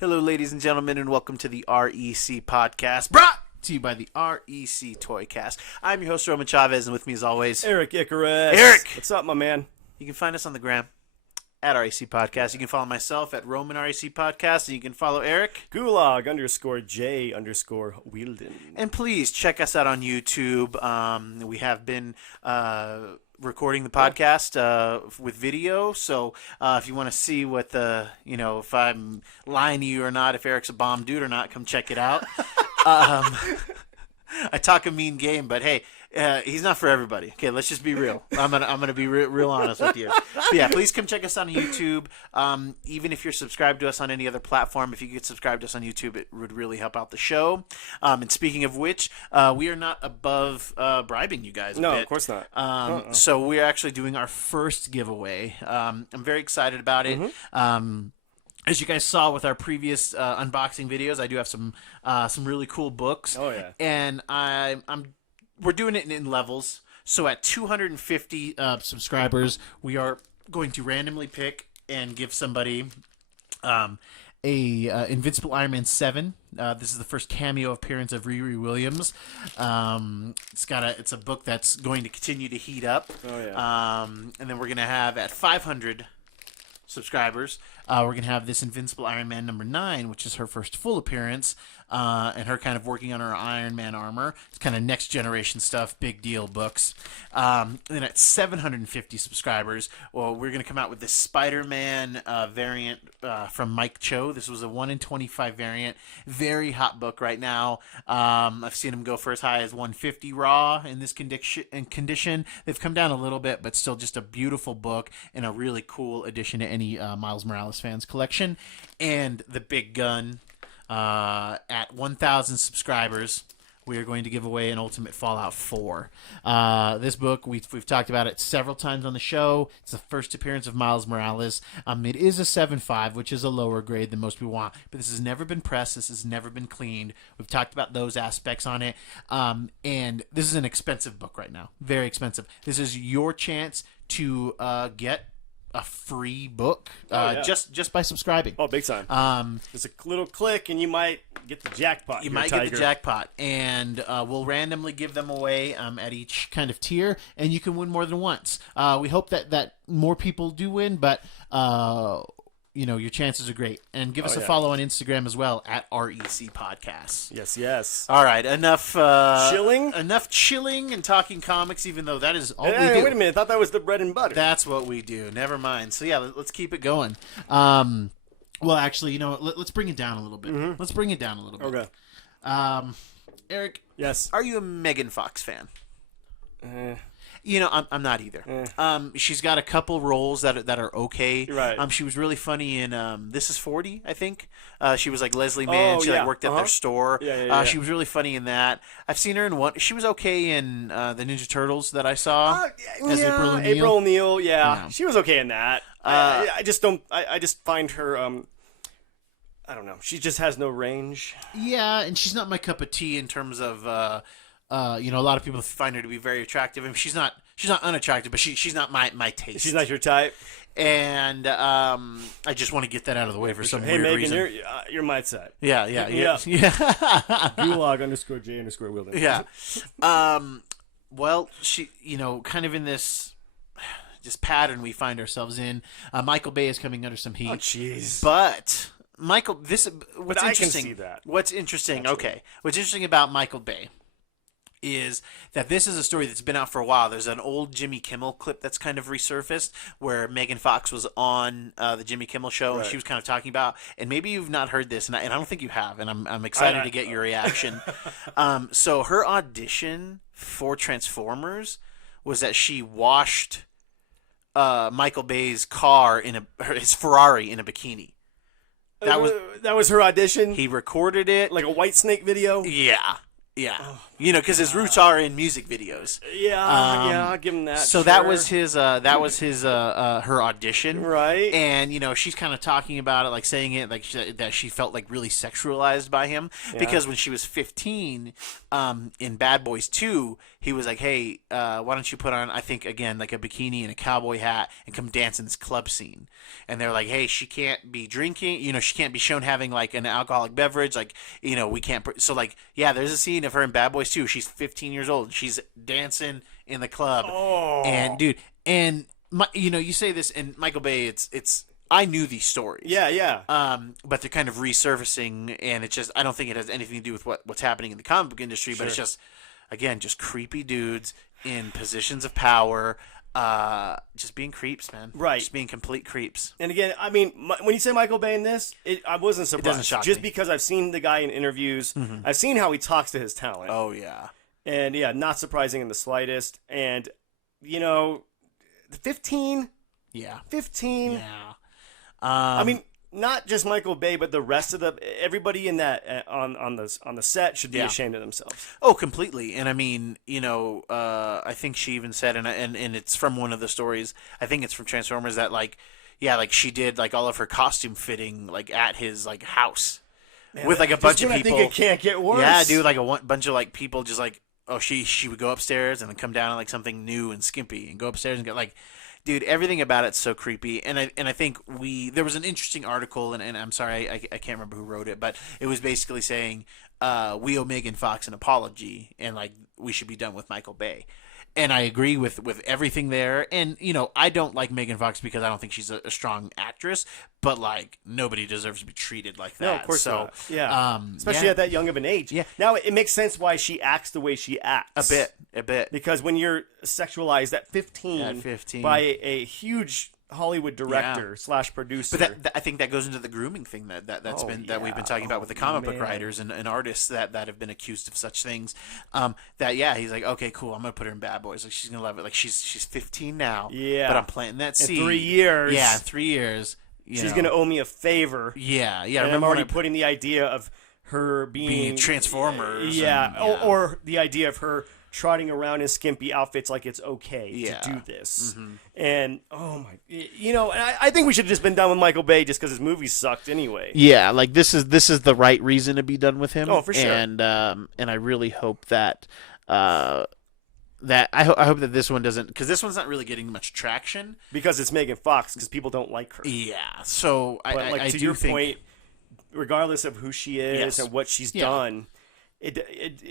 Hello, ladies and gentlemen, and welcome to the REC podcast, brought to you by the REC Toycast. I'm your host, Roman Chavez, and with me as always, Erik Icarus. Eric! What's up, my man? You can find us on the gram at REC Podcast. You can follow myself at Roman REC Podcast, and you can follow Eric. Gulag_J_Wielden. And please check us out on YouTube. We have been recording the podcast with video, so if you want to see what if I'm lying to you or not, if Eric's a bomb dude or not, come check it out. I talk a mean game, but hey, he's not for everybody. Okay, let's just be real. I'm gonna be real honest with you. But yeah, please come check us out on YouTube. Even if you're subscribed to us on any other platform, if you could subscribe to us on YouTube, it would really help out the show. And speaking of which, we are not above bribing you guys. No, of course not. So we're actually doing our first giveaway. I'm very excited about it. As you guys saw with our previous unboxing videos, I do have some really cool books. Oh yeah. And we're doing it in levels. So at 250 subscribers, we are going to randomly pick and give somebody a Invincible Iron Man 7. This is the first cameo appearance of Riri Williams. It's a book that's going to continue to heat up. Oh yeah. And then we're gonna have at 500 subscribers, we're gonna have this Invincible Iron Man number 9, which is her first full appearance, and her kind of working on her Iron Man armor. It's kind of next generation stuff, big deal books. And then at 750 subscribers, well, we're gonna come out with this Spider-Man variant from Mike Cho. This was a 1 in 25 variant, very hot book right now. I've seen them go for as high as 150 raw in this condition. They've come down a little bit, but still just a beautiful book and a really cool addition to any Miles Morales fans collection. And the big gun, at 1,000 subscribers, we are going to give away an Ultimate Fallout 4. This book, we've talked about it several times on the show. It's the first appearance of Miles Morales. It is a 7.5, which is a lower grade than most people want. But this has never been pressed. This has never been cleaned. We've talked about those aspects on it. And this is an expensive book right now. Very expensive. This is your chance to get a free book just by subscribing. Oh, big time. Just a little click and you might get the jackpot. You might get the jackpot, and we'll randomly give them away at each kind of tier, and you can win more than once. We hope that more people do win, but your chances are great. And give us a follow on Instagram as well at REC Podcasts. Yes. All right, enough chilling? Enough chilling and talking comics, even though that is all we do. Wait a minute, I thought that was the bread and butter. That's what we do. Never mind. So yeah, let's keep it going. Well, actually, let's bring it down a little bit. Mm-hmm. Let's bring it down a little bit. Okay. Eric. Yes. Are you a Megan Fox fan? I'm not either. She's got a couple roles that are okay. Right. She was really funny in This Is 40, I think. She was like Leslie Mann. She worked at their store. Yeah. She was really funny in that. I've seen her in one. She was okay in the Ninja Turtles that I saw. As April O'Neil. April O'Neil, yeah. She was okay in that. I just don't. I just find her. I don't know. She just has no range. Yeah, and she's not my cup of tea in terms of. A lot of people find her to be very attractive. I mean, she's not unattractive, but she's not my taste. She's not your type. And I just want to get that out of the way for some weird Megan, reason. You're my type. Yeah. Gulag_J_Wielden. Yeah. Well, she, kind of in this pattern we find ourselves in. Michael Bay is coming under some heat. Oh, jeez. But Michael, what's I interesting? can see that. What's interesting? Absolutely. Okay. What's interesting about Michael Bay is that this is a story that's been out for a while. There's an old Jimmy Kimmel clip that's kind of resurfaced where Megan Fox was on the Jimmy Kimmel show, and she was kind of talking about, and maybe you've not heard this, and I don't think you have, and I'm excited to get your reaction. So her audition for Transformers was that she washed Michael Bay's car his Ferrari in a bikini. That was her audition? He recorded it. Like a White Snake video? Yeah. Because his roots are in music videos. Yeah, I'll give him that. So that was his her audition, right? And she's kind of talking about it, like saying it, like that she felt like really sexualized by him because when she was 15, in Bad Boys 2, he was like, hey, why don't you put on, I think, again, like a bikini and a cowboy hat and come dance in this club scene. And they're like, hey, she can't be drinking, she can't be shown having like an alcoholic beverage. Like, we can't. So like, yeah, there's a scene of her in Bad Boys 2. She's 15 years old. She's dancing in the club. Oh. And dude, and you say this, and Michael Bay, it's I knew these stories. Yeah. But they're kind of resurfacing, and it's just, I don't think it has anything to do with what's happening in the comic book industry, but it's just, again, just creepy dudes in positions of power, just being creeps, man. Right. Just being complete creeps. And again, I mean, when you say Michael Bay in this, I wasn't surprised. It doesn't shock just me. because I've seen the guy in interviews. Mm-hmm. I've seen how he talks to his talent. Oh, yeah. And yeah, not surprising in the slightest. And, the 15. Yeah. 15. Yeah. I mean, not just Michael Bay, but the rest of everybody in that on the set should be ashamed of themselves. Oh, completely. And I mean, I think she even said, and it's from one of the stories, I think it's from Transformers, that like she did like all of her costume fitting like at his like house. Man, with like a bunch of people. I think it can't get worse. Yeah, dude, like a bunch of like people just like, oh, she would go upstairs and then come down on like something new and skimpy and go upstairs and get like. Dude, everything about it's so creepy, and I think there was an interesting article, and I'm sorry, I can't remember who wrote it, but it was basically saying we owe Megan Fox an apology, and like we should be done with Michael Bay. And I agree with everything there. And, I don't like Megan Fox because I don't think she's a strong actress, but, like, nobody deserves to be treated like that. No, of course not. Yeah. Especially yeah. at that young of an age. Yeah. Now, it makes sense why she acts the way she acts. A bit. Because when you're sexualized at 15, by a huge Hollywood director / producer. But I think that goes into the grooming thing that we've been talking about with the comic book writers and artists that have been accused of such things. He's like, okay, cool, I'm gonna put her in Bad Boys. Like, she's gonna love it. Like, she's 15 now. Yeah. But I'm planting that seed. In 3 years. Yeah, 3 years. She's gonna owe me a favor. Yeah. And I'm already putting the idea of her being Transformers. Yeah. Or the idea of her trotting around in skimpy outfits like it's okay to do this. Mm-hmm. And, oh my, and I think we should have just been done with Michael Bay just because his movies sucked anyway. Yeah, like this is the right reason to be done with him. Oh, for sure. And I really hope that I hope that this one doesn't, because this one's not really getting much traction. Because it's Megan Fox, because people don't like her. Yeah, so I to do your think, point, regardless of who she is and what she's done,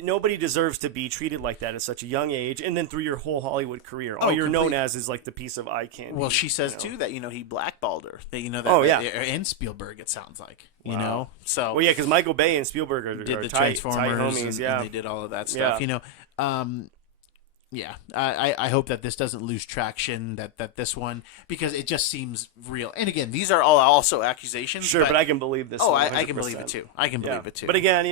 nobody deserves to be treated like that at such a young age, and then through your whole Hollywood career, all you're known as is like the piece of eye candy. Well, she says too that he blackballed her. That and Spielberg, it sounds like So because Michael Bay and Spielberg did are the tight Transformers, homies, and they did all of that stuff. I hope that this doesn't lose traction, that this one, because it just seems real. And again, these are all also accusations. Sure, but I can believe this. Oh, I can believe it too. But again,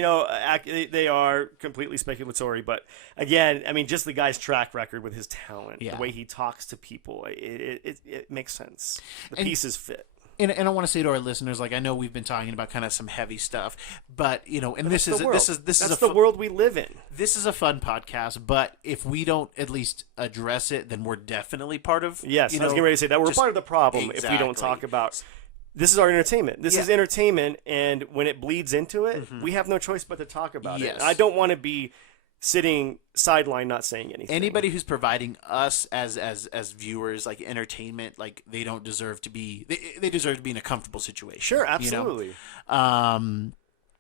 they are completely speculatory. But again, I mean, just the guy's track record with his talent, the way he talks to people, it makes sense. The pieces fit. And I want to say to our listeners, like, I know we've been talking about kind of some heavy stuff, but this is the world we live in. This is a fun podcast, but if we don't at least address it, then we're definitely part of. Yes, I was getting ready to say that we're part of the problem if we don't talk about. This is our entertainment. This is entertainment, and when it bleeds into it, we have no choice but to talk about it. And I don't want to be sitting sideline not saying anything. Anybody who's providing us as viewers like entertainment, like they don't deserve to be they deserve to be in a comfortable situation. Sure, absolutely.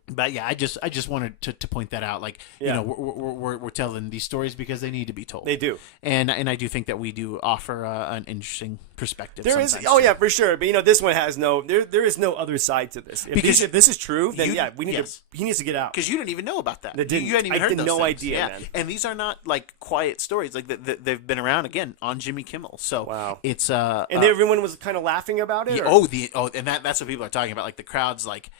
But yeah, I just wanted to point that out. Like, we're telling these stories because they need to be told. They do, and I do think that we do offer an interesting perspective. There is, yeah, for sure. But this one has no. There is no other side to this. If this is true, then we need to. He needs to get out because you didn't even know about that. You hadn't even I heard had those no things. idea, man. And these are not like quiet stories. Like they've been around again on Jimmy Kimmel. So wow, it's and everyone was kind of laughing about it. And that's what people are talking about. Like the crowd's like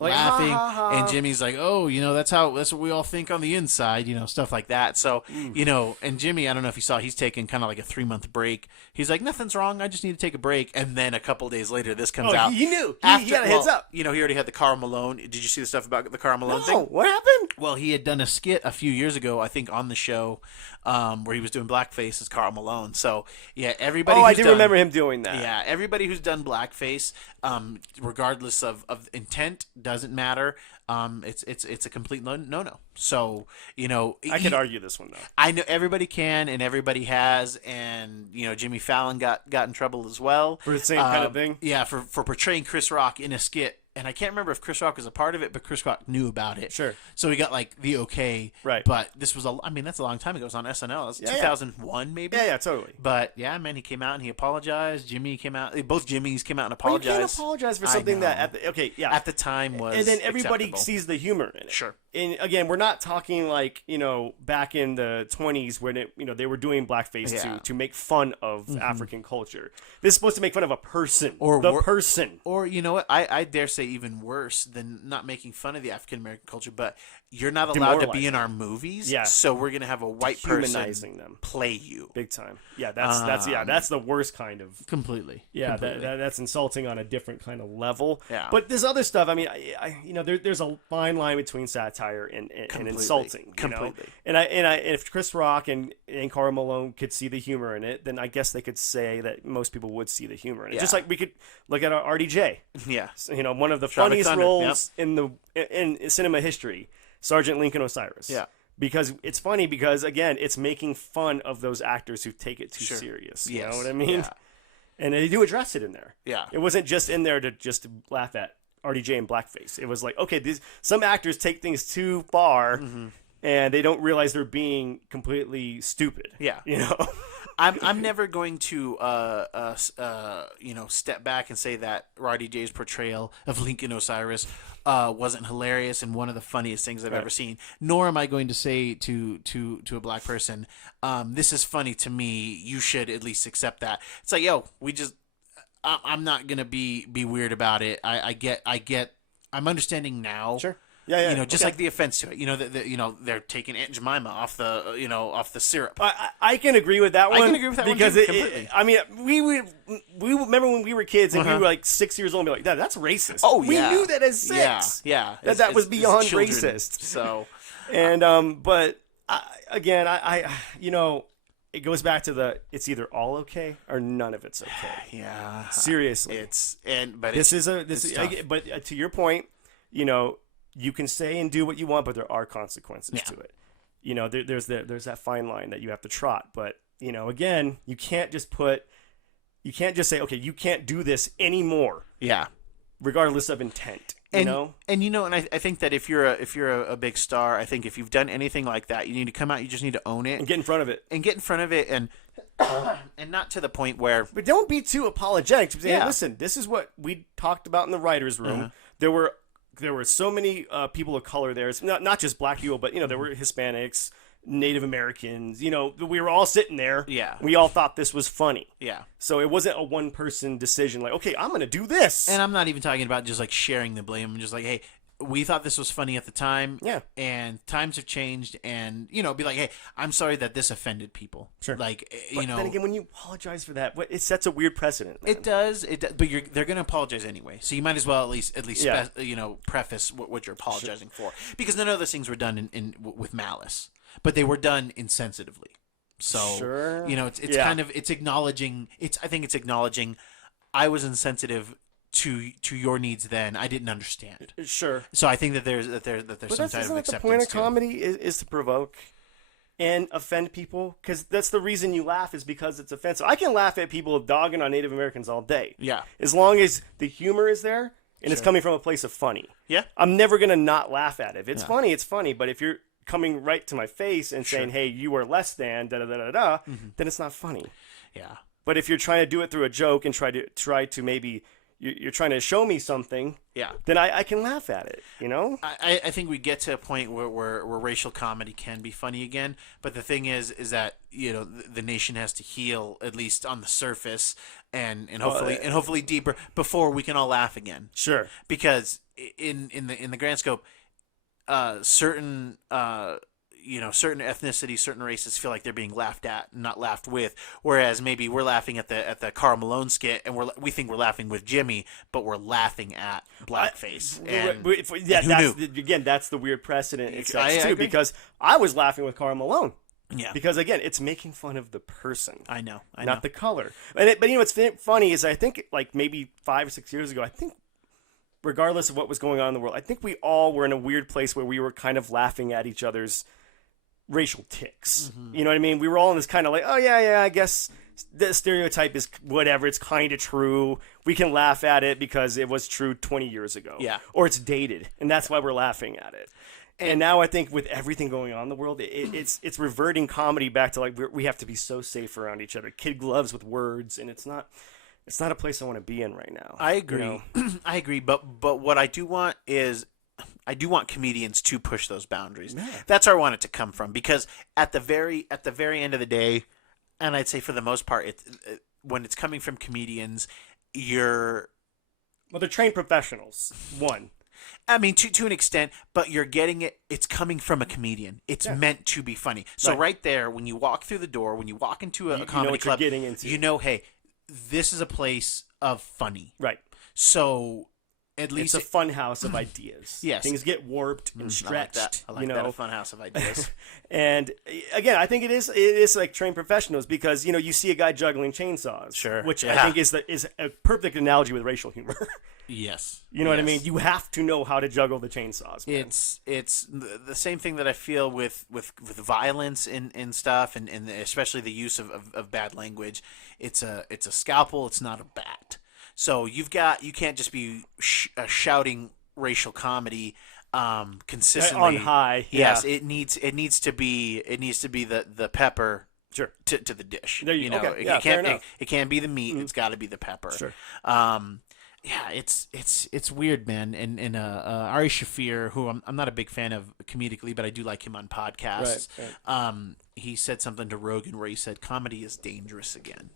laughing, ha, ha, ha. and Jimmy's like, that's what we all think on the inside, stuff like that. So, and Jimmy, I don't know if you saw, he's taking kind of like a 3-month break. He's like, nothing's wrong, I just need to take a break. And then a couple days later, this comes out. He knew. He got a heads up. He already had the Karl Malone. Did you see the stuff about the Karl Malone thing? No, what happened? Well, he had done a skit a few years ago, I think, on the show, where he was doing blackface as Karl Malone. So, yeah, everybody. I do remember him doing that. Yeah, everybody who's done blackface, regardless of intent, doesn't matter, it's a complete no. So I could argue this one though. I know everybody can and everybody has, and Jimmy Fallon got in trouble as well for the same kind of thing. Yeah, for portraying Chris Rock in a skit. And I can't remember if Chris Rock was a part of it, but Chris Rock knew about it. Sure. So he got the okay. Right. But this was that's a long time ago. It was on SNL. It was 2001 maybe. Yeah, totally. But yeah, man, he came out and he apologized. Jimmy came out. Both Jimmys came out and apologized. You can't apologize for something that at the time was. And then everybody acceptable. sees the humor in it. Sure. And again, we're not talking back in the 20s when they were doing blackface to make fun of African culture. This is supposed to make fun of a person or the person. Or you know what? I dare say even worse than not making fun of the African American culture, but you're not allowed to be in our movies. Yeah. So we're gonna have a white person them. play you big time. Yeah, that's the worst kind of completely. Yeah, that's insulting on a different kind of level. Yeah. But this other stuff, I mean, there's a fine line between satire and insulting. Completely. And if Chris Rock and Karl Malone could see the humor in it, then I guess they could say that most people would see the humor in it. Yeah. Just like we could look at RDJ. Yeah. One of the funniest roles in cinema history, Sergeant Lincoln Osiris. Yeah. Because it's funny because, again, it's making fun of those actors who take it too serious. You know what I mean? Yeah. And they do address it in there. Yeah. It wasn't just in there to laugh at RDJ in blackface. It was like, okay, some actors take things too far and they don't realize they're being completely stupid. Yeah. I'm never going to step back and say that RDJ's portrayal of Lincoln Osiris wasn't hilarious and one of the funniest things I've ever seen. Nor am I going to say to a black person, this is funny to me. You should at least accept that. It's like, yo, I'm not gonna be weird about it. I get. I'm understanding now. Sure. Yeah. Just like the offense to it. They're taking Aunt Jemima off the syrup. I can agree with that one. I can agree with that because one completely. I mean, we remember when we were kids and we were like 6 years old and be like, that's racist. Oh, we knew that as 6. Yeah. That was beyond racist. So, and but again, it goes back to it's either all okay or none of it's okay. Yeah. Seriously. But to your point, you can say and do what you want, but there are consequences to it. There's that fine line that you have to trot. But again, you can't just say, okay, you can't do this anymore. Yeah. Regardless of intent. And I think that if you're a big star, I think if you've done anything like that, you need to come out. You just need to own it and get in front of it, and not to the point where. But don't be too apologetic. Hey, listen, this is what we talked about in the writers' room. There were so many people of color there. It's not just black people, but there were Hispanics, Native Americans. We were all sitting there. Yeah. We all thought this was funny. Yeah. So it wasn't a one-person decision. Like, okay, I'm going to do this. And I'm not even talking about just like sharing the blame. I'm just like, hey, we thought this was funny at the time. Yeah. And times have changed, and be like, hey, I'm sorry that this offended people. Sure. Like, but then again, when you apologize for that, it sets a weird precedent. Man. It does. But they're going to apologize anyway. So you might as well at least preface what you're apologizing for, because none of those things were done with malice, but they were done insensitively. So sure. It's kind of acknowledging. I think it's acknowledging I was insensitive to your needs then. I didn't understand. Sure. So I think that there's some type of acceptance. The point of comedy is to provoke and offend people, because that's the reason you laugh, is because it's offensive. I can laugh at people dogging on Native Americans all day. Yeah. As long as the humor is there and it's coming from a place of funny. Yeah. I'm never going to not laugh at it. If it's funny, it's funny. But if you're coming right to my face and saying, hey, you are less than, da-da-da-da-da, then it's not funny. Yeah. But if you're trying to do it through a joke and try to maybe... You're trying to show me something, then I can laugh at it, I think we get to a point where racial comedy can be funny again, but the thing is that the nation has to heal, at least on the surface, and hopefully deeper, before we can all laugh again. Sure. Because in the grand scope, certain ethnicities, certain races feel like they're being laughed at, not laughed with. Whereas maybe we're laughing at the Karl Malone skit, and we think we're laughing with Jimmy, but we're laughing at blackface. That's the weird precedent it sets too. Because I was laughing with Karl Malone. Yeah. Because again, it's making fun of the person. I know. Not the color. But what's funny is I think like maybe 5 or 6 years ago, I think regardless of what was going on in the world, I think we all were in a weird place where we were kind of laughing at each other's racial tics. You know what I mean? We were all in this kind of like, oh yeah, I guess the stereotype is whatever. It's kind of true. We can laugh at it because it was true 20 years ago. Yeah. Or it's dated, and that's why we're laughing at it. And now I think with everything going on in the world, it's reverting comedy back to like we have to be so safe around each other, kid gloves with words, and it's not a place I want to be in right now. I agree. You know? I agree. But what I do want is I do want comedians to push those boundaries. Yeah. That's where I want it to come from, because at the very end of the day, and I'd say for the most part, when it's coming from comedians, they're trained professionals. One. I mean, to an extent, but you're getting it. It's coming from a comedian. It's meant to be funny. So right there, when you walk through the door, when you walk into a comedy club, you're getting into. You know, hey, this is a place of funny. Right. So at least it's a fun house of ideas. Yes. Things get warped and stretched. I like that. A fun house of ideas. And again, I think it is like trained professionals, because you see a guy juggling chainsaws. Sure. Which I think is a perfect analogy with racial humor. Yes. You know what I mean? You have to know how to juggle the chainsaws, man. It's the same thing that I feel with violence and stuff, and especially the use of bad language. It's a scalpel. It's not a bat. So you can't just be shouting racial comedy consistently on high. Yes, it needs to be the pepper. Sure. To the dish. There you go. Okay. It can't be the meat. It's got to be the pepper. Sure. Yeah, it's weird, man. And Ari Shaffir, who I'm not a big fan of comedically, but I do like him on podcasts. Right. He said something to Rogan where he said comedy is dangerous again.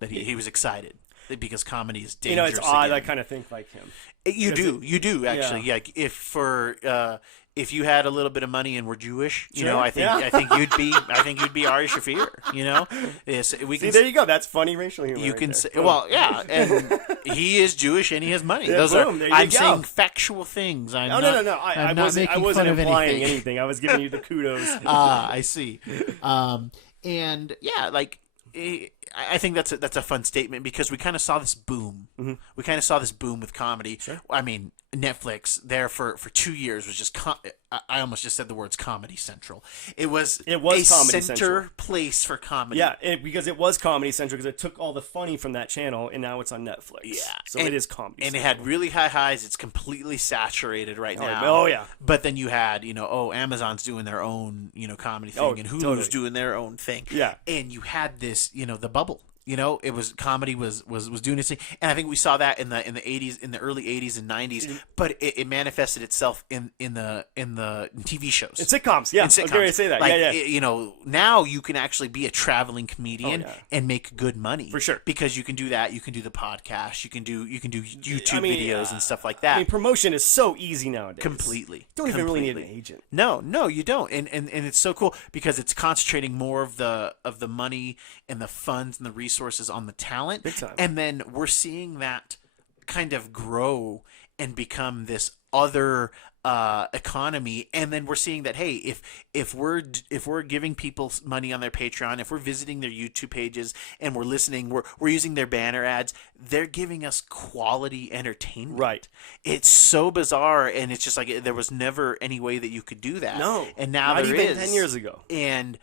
That he was excited because comedy is dangerous. It's odd. Again. I kind of think like him. You do actually. Yeah. If you had a little bit of money and were Jewish, I think you'd be Ari Shaffir. Yes, there you go. That's funny racial humor. You can say, well, yeah, and he is Jewish and he has money. I'm saying factual things. No. I wasn't implying anything. I was giving you the kudos. I see. And yeah, like. I think that's a fun statement, because we kind of saw this boom. Mm-hmm. We kind of saw this boom with comedy. Sure. I mean, Netflix there for 2 years was just I almost just said the words Comedy Central. It was a Comedy center Central. place for comedy. Yeah, because it was Comedy Central, because it took all the funny from that channel and now it's on Netflix. Yeah, so it is Comedy and Central. It had really high highs. It's completely saturated right now. Oh yeah. But then you had Amazon's doing their own comedy thing, and Hulu's doing their own thing. Yeah, and you had this the bubble. It was comedy was doing its thing, and I think we saw that in the 80s, in the early 80s and 90s. But it manifested itself in the TV shows, in sitcoms. Yeah, I was going to say that. Yeah. Now you can actually be a traveling comedian and make good money for sure, because you can do that. You can do the podcast. You can do YouTube videos and stuff like that. I mean, promotion is so easy nowadays. Completely. Don't even really need an agent. No, you don't. And it's so cool because it's concentrating more of the money and the funds and the resources on the talent. Big time. And then we're seeing that kind of grow and become this other economy. And then we're seeing that, hey, if we're giving people money on their Patreon, if we're visiting their YouTube pages and we're listening, we're using their banner ads, they're giving us quality entertainment. Right. It's so bizarre, and it's just like there was never any way that you could do that. No. And now not there even is. 10 years ago. And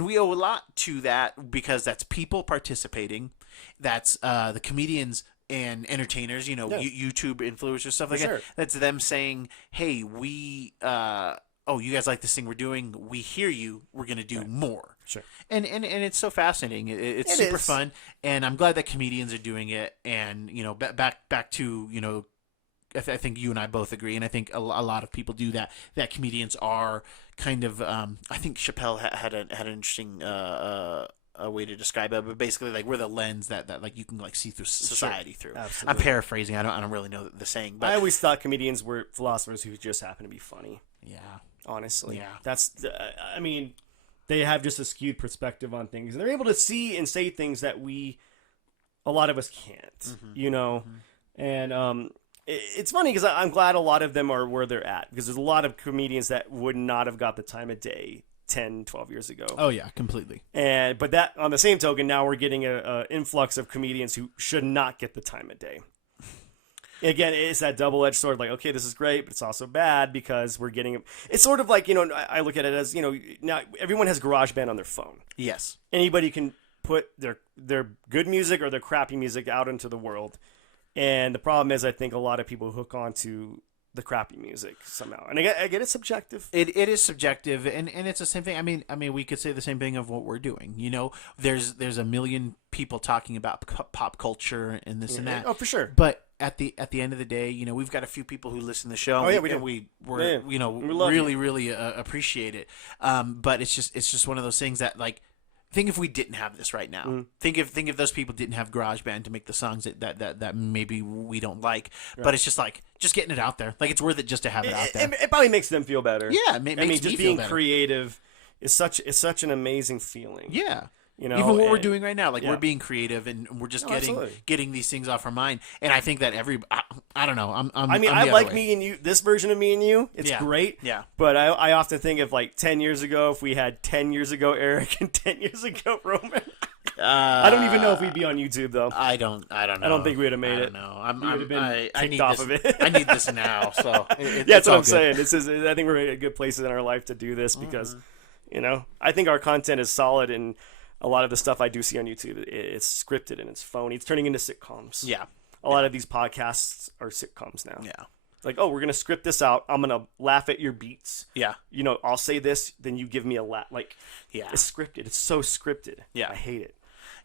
we owe a lot to that, because that's people participating. That's the comedians and entertainers, YouTube influencers, stuff like that. That's them saying, hey, we you guys like this thing we're doing, we hear you, we're going to do more. Sure. And it's so fascinating. It's super fun, and I'm glad that comedians are doing it. And back to I think you and I both agree, and I think a lot of people do that comedians are kind of I think Chappelle had an interesting a way to describe it, but basically like we're the lens that like you can like see through society through. Absolutely. I'm paraphrasing. I don't really know the saying, but I always thought comedians were philosophers who just happen to be funny. Yeah. Honestly. Yeah. I mean, they have just a skewed perspective on things, and they're able to see and say things that a lot of us can't, and it's funny because I'm glad a lot of them are where they're at, because there's a lot of comedians that would not have got the time of day 10, 12 years ago. Oh yeah, completely. But that, on the same token, now we're getting a influx of comedians who should not get the time of day. Again, it's that double-edged sword. Like, okay, this is great, but it's also bad because we're getting. It's sort of like, I look at it as, now everyone has GarageBand on their phone. Yes. Anybody can put their good music or their crappy music out into the world, and the problem is, I think a lot of people hook onto the crappy music somehow, and I get it's subjective. It is subjective, and it's the same thing. I mean, we could say the same thing of what we're doing. There's a million people talking about pop culture and this and that. Oh, for sure. But at the end of the day, we've got a few people who listen to the show. Oh yeah, we do. And we're really appreciate it. But it's just one of those things that, like, think if we didn't have this right now. Mm. Think if those people didn't have GarageBand to make the songs that maybe we don't like. Right. But it's just like getting it out there. Like, it's worth it just to have it out there. It probably makes them feel better. Yeah, just being creative is such an amazing feeling. Yeah. Even what we're doing right now, like, we're being creative and we're just getting these things off our mind. And I think that I don't know. I like me and you. This version of me and you, it's great. Yeah. But I often think of, like, 10 years ago, if we had 10 years ago Eric and 10 years ago Roman. I don't even know if we'd be on YouTube, though. I don't know. I don't think we would have made it. No, I need off of it. I need this now. So that's what I'm saying. I think we're in good places in our life to do this because, I think our content is solid, and a lot of the stuff I do see on YouTube, it's scripted and it's phony. It's turning into sitcoms. Yeah. A lot of these podcasts are sitcoms now. Yeah. Like, oh, we're going to script this out. I'm going to laugh at your beats. Yeah. I'll say this, then you give me a laugh. Like, yeah. It's scripted. It's so scripted. Yeah. I hate it.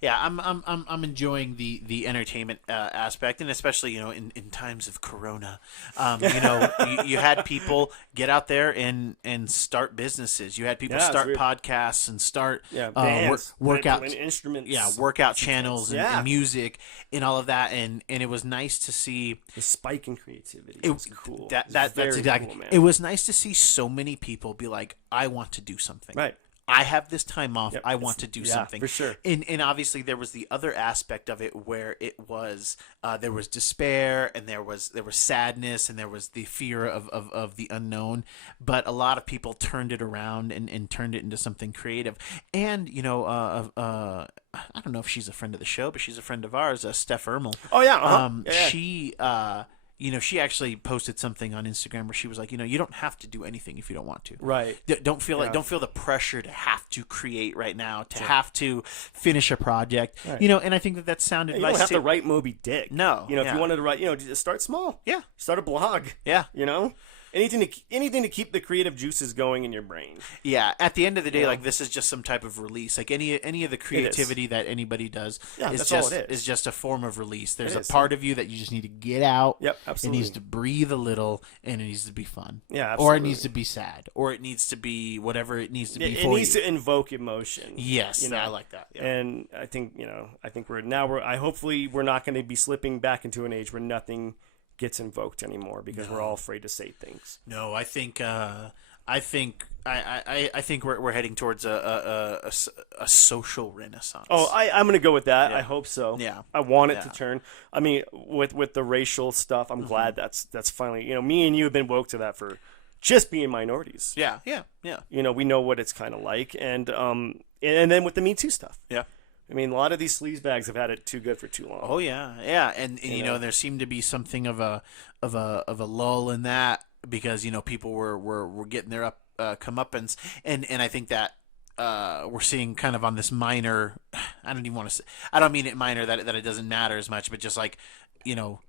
Yeah, I'm enjoying the entertainment aspect, and especially in times of Corona, you had people get out there and start businesses. You had people start podcasts and start workout instruments, workout channels and music and all of that, and it was nice to see the spike in creativity. It was cool. That's exactly. Cool, man. It was nice to see so many people be like, I want to do something. Right. I have this time off. I want to do something. For sure. And obviously there was the other aspect of it where it was there was despair and there was sadness and there was the fear of the unknown. But a lot of people turned it around and turned it into something creative. And I don't know if she's a friend of the show, but she's a friend of ours, Steph Ermel. Oh yeah. She she actually posted something on Instagram where she was like, you don't have to do anything if you don't want to. Right. Don't feel the pressure to have to create right now, to have to finish a project. Right. And I think that sounded nice. You don't have to write Moby Dick. No. If you wanted to write, just start small. Yeah. Start a blog. Yeah. Anything to keep the creative juices going in your brain. Yeah, at the end of the day, like, this is just some type of release. Like any of the creativity that anybody does is just a form of release. There's a part of you that you just need to get out. Yep, absolutely. It needs to breathe a little, and it needs to be fun. Yeah, absolutely. Or it needs to be sad, or it needs to be whatever it needs to be. It needs to invoke emotion. Yes, I like that. Yeah. And I think hopefully we're not going to be slipping back into an age where nothing gets invoked anymore because we're all afraid to say things. No, I think we're heading towards a social renaissance. Oh, I'm going to go with that. Yeah. I hope so. Yeah, I want it to turn. I mean, with the racial stuff, I'm glad that's finally. Me and you have been woke to that for just being minorities. Yeah. We know what it's kind of like, and then with the Me Too stuff. Yeah. I mean, a lot of these sleazebags have had it too good for too long. Oh yeah, and there seemed to be something of a lull in that because people were getting their comeuppance, and I think that we're seeing kind of on this minor. I don't even want to say. I don't mean it minor that it doesn't matter as much, but just like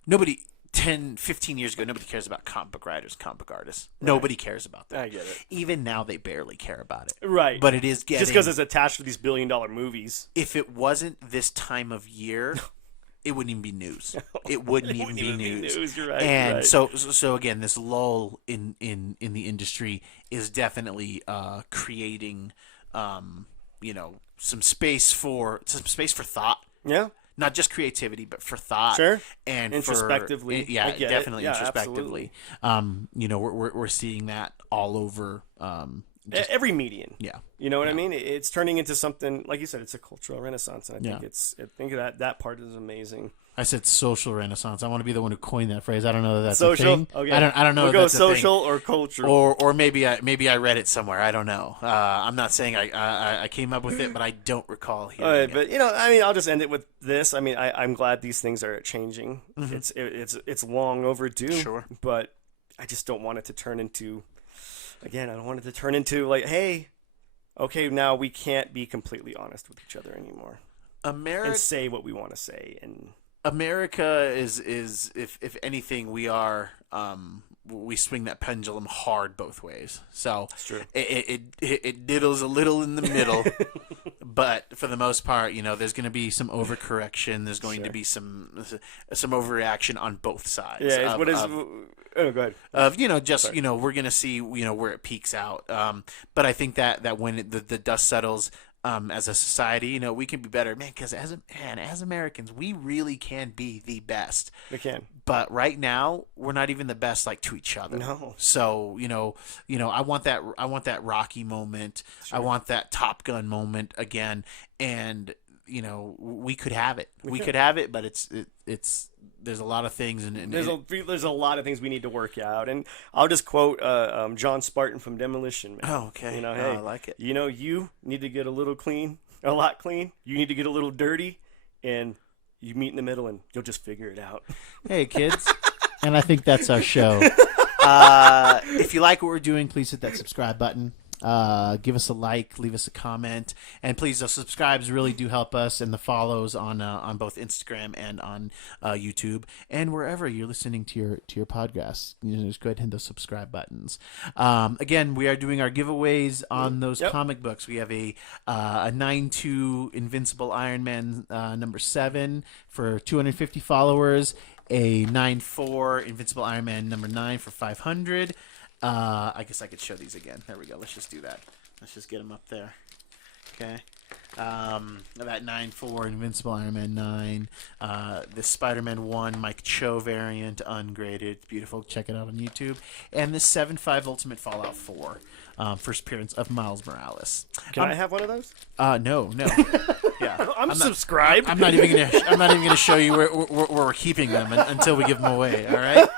nobody. 10, 15 years ago, nobody cares about comic book writers, comic book artists. Right. Nobody cares about that. I get it. Even now, they barely care about it. Right. But it is getting... Just because it's attached to these billion-dollar movies. If it wasn't this time of year, it wouldn't even be news. It wouldn't even be news. You're right. And you're right. So again, this lull in the industry is definitely creating, some space for thought. Yeah. Not just creativity, but for thought. Sure. And introspectively. definitely yeah, introspectively. Absolutely. We're seeing that all over every median. Yeah. You know what I mean? It's turning into something, like you said, it's a cultural renaissance. And I think that part is amazing. I said social renaissance. I want to be the one who coined that phrase. I don't know that that's social? a thing. Okay. I don't know. We'll if go that's social a thing. or cultural. Or maybe I read it somewhere. I don't know. I'm not saying I came up with it, but I don't recall hearing it. But I'll just end it with this. I'm glad these things are changing. Mm-hmm. It's long overdue. Sure. But I just don't want it to turn into. Again, I don't want it to turn into like, hey, okay, now we can't be completely honest with each other anymore. And say what we want to say. And America is if anything, we are we swing that pendulum hard both ways. So it diddles a little in the middle, but for the most part, there's going to be some overcorrection. There's going to be some overreaction on both sides. Yeah, go ahead. We're going to see where it peaks out. But I think that when the dust settles. As a society, we can be better, man. Because as Americans, we really can be the best. We can. But right now, we're not even the best, to each other. No. So I want that Rocky moment. Sure. I want that Top Gun moment again, and we could have it. We could have it, but it's there's a lot of things and there's a lot of things we need to work out. And I'll just quote John Spartan from Demolition Man. Oh, okay. Hey, I like it. You need to get a lot clean. You need to get a little dirty, and you meet in the middle, and you'll just figure it out. Hey, kids. And I think that's our show. If you like what we're doing, please hit that subscribe button. Give us a like, leave us a comment, and please, the subscribes really do help us, and the follows on both Instagram and on YouTube, and wherever you're listening to your podcasts. Just go ahead and hit those subscribe buttons. Again, we are doing our giveaways on those comic books. We have a 9/2 Invincible Iron Man number 7 for 250 followers, a 9/4 Invincible Iron Man number 9 for 500. I guess I could show these again. There we go. Let's just do that. Let's just get them up there. Okay. That 9/4 Invincible Iron Man 9. This Spider-Man 1 Mike Cho variant, ungraded. It's beautiful. Check it out on YouTube. And this 7/5 Ultimate Fallout 4. First appearance of Miles Morales. Can I have one of those? No. Yeah, I'm subscribed. I'm not even gonna show you where we're keeping them until we give them away. All right.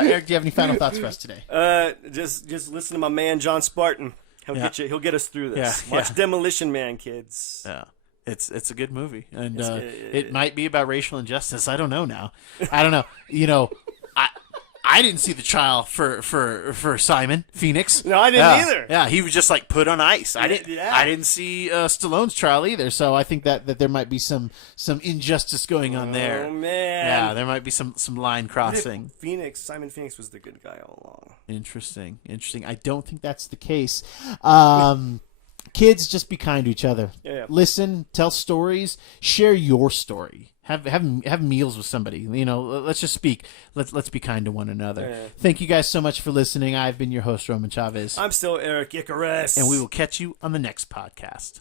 Eric, do you have any final thoughts for us today? Just listen to my man John Spartan. He'll get us through this. Watch Demolition Man, kids. Yeah. It's a good movie, and it might be about racial injustice. I don't know now. I don't know. I didn't see the trial for Simon Phoenix. No, I didn't either. Yeah, he was just put on ice. I didn't see Stallone's trial either. So I think that there might be some injustice going on there. Oh man. Yeah, there might be some line crossing. Simon Phoenix was the good guy all along. Interesting. I don't think that's the case. Kids, just be kind to each other. Yeah. Listen, tell stories, share your story. Have meals with somebody. Let's just speak. Let's be kind to one another. Yeah. Thank you guys so much for listening. I've been your host, Roman Chavez. I'm still Eric Icarus. And we will catch you on the next podcast.